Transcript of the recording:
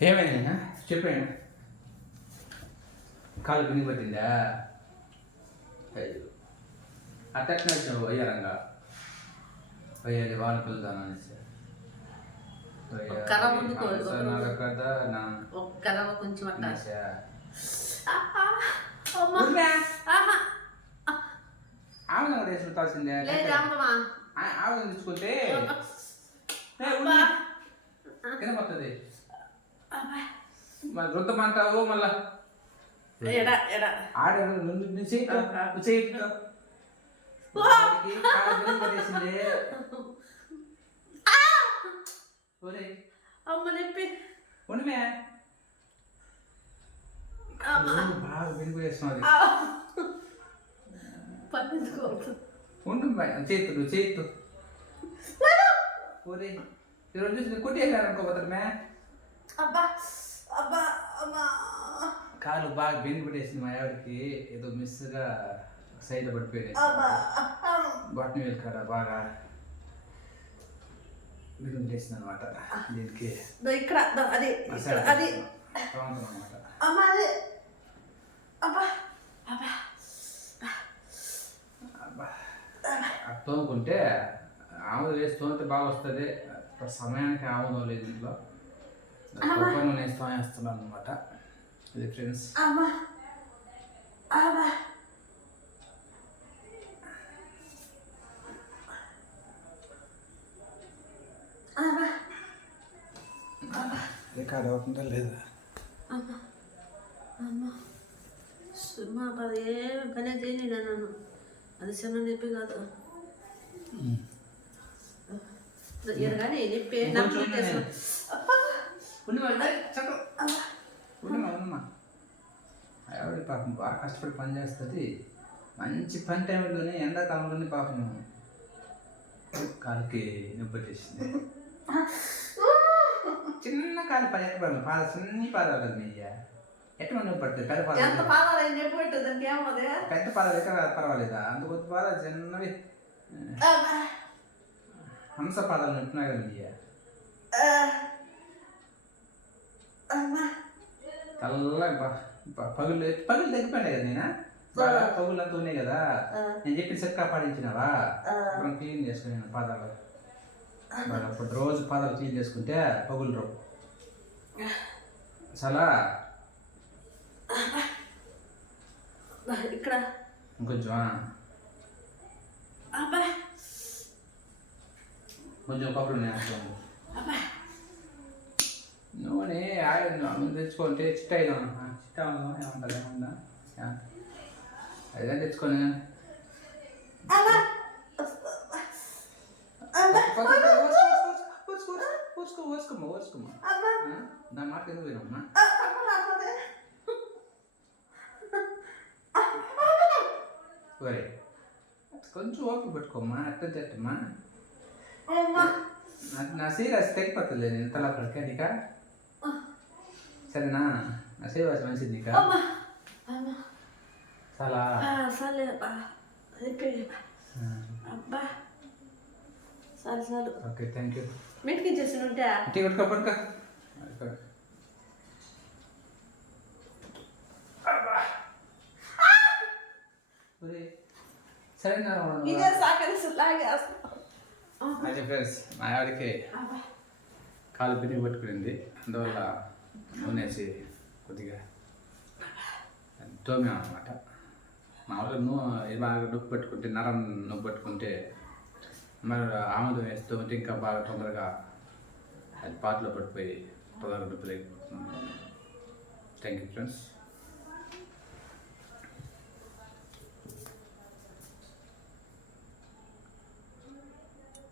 ఏమైనా చెప్పాను కాలు బిని పట్టిందా అయ్యో అట్టనే వచ్చావు వయ్యారంగా వయ్యాలి వాళ్ళ పిల్లదాను అనేసి కదా కొంచెం ఆమె కూడా వేసుకుంటాల్సిందే ఆమె తెచ్చుకుంటే తినబడుతుంది మరి వృద్ధమంటావు మళ్ళా ఆడ ఉండమే బాగా వినిపిస్తున్నది ఉండు చేతుడు చేతు ఒరే ఈరోజు చూసి కొట్టేసాను అనుకోపోతారు మే కాలు బాగా బెండి పెట్టేసింది మా ఆవిడకి ఏదో మిస్గా సైడ్ పడిపోయింది బట్టన్ వేలు కాడ బాగా బెండి పెట్టేసింది అనమాట దీనికి తోముకుంటే ఆముదం వేసి తోమితే బాగా వస్తుంది సమయానికి ఆముదం లేదు ఇంట్లో కొబ్బరి నూనె వేసి తోమేస్తున్నాను అనమాట ఇది ఫ్రెండ్స్ రికార్డ్ అవుతుందా లేదా ఏమి పని చేయలే నన్ను అది చిన్న నొప్పి కాదు కానీ నొప్పి ఆవిడ పాపం బాగా కష్టపడి పని చేస్తుంది మంచి పని టైంలోనే ఎండాకాలంలోనే పాపం కాలుకి నొప్పి వచ్చేసింది చిన్న కాలు పని ఎక్కడ పాద చిన్న పాదాలు కదా మీయ్య ఎట్లా నొప్పి పడుతుంది పెద్ద పాదాలు పెద్ద పాదాలు ఎక్కడ పర్వాలేదా అందుకొద్ది పాదాలు చిన్నవి హంస పాదాలు నొప్పినాయి కదా మీయ్య తెల్లగా పగులు తగ్గిపోయినాయి కదా నేను బాగా పగులు అంతా ఉన్నాయి కదా నేను చెప్పిన సెట్ కాపాడించినావా అప్పుడు క్లీన్ చేసుకున్నాను పాదాలు బాగా అప్పుడు రోజు పాదాలు క్లీన్ చేసుకుంటే పగులు రావు చాలా ఇక్కడ ఇంకొంచెం కొంచెం కొబ్బరి నేర్చుకోండి నూనె ముందు తెచ్చుకుంటే చిట్ట చిట్టా ఏమంటారు ఏమన్నా అదే తెచ్చుకొని ఓర్చుకోమ్మా దాని మాట ఎందుకు పోయినమ్మా ఒరే కొంచెం ఓపిక పెట్టుకోమ్మా అట్ట చెట్టమ్మా నా సీరియస్ తెగిపోతుంది నేను తలపడికి నీక సరేనా నా సీరియస్ మంచిది నీక చాలా ఓకే థ్యాంక్ యూ మెడికిన్ చేసిన టీ పట్టుకో సరేనా అయితే ఫ్రెండ్స్ మా ఆవిడకి కాలు బిన్ని పట్టుకునింది అందువల్ల నూనె వేసి కొద్దిగా తోమాం అనమాట మామూలుగా బాగా నొప్పి పెట్టుకుంటే నరం నొప్పి పెట్టుకుంటే మరి ఆముదం వేస్తూ ఉంటే ఇంకా బాగా తొందరగా అది పాటలో పడిపోయి తొందరగా నొప్పి లేకపోతున్నాను థ్యాంక్ యూ ఫ్రెండ్స్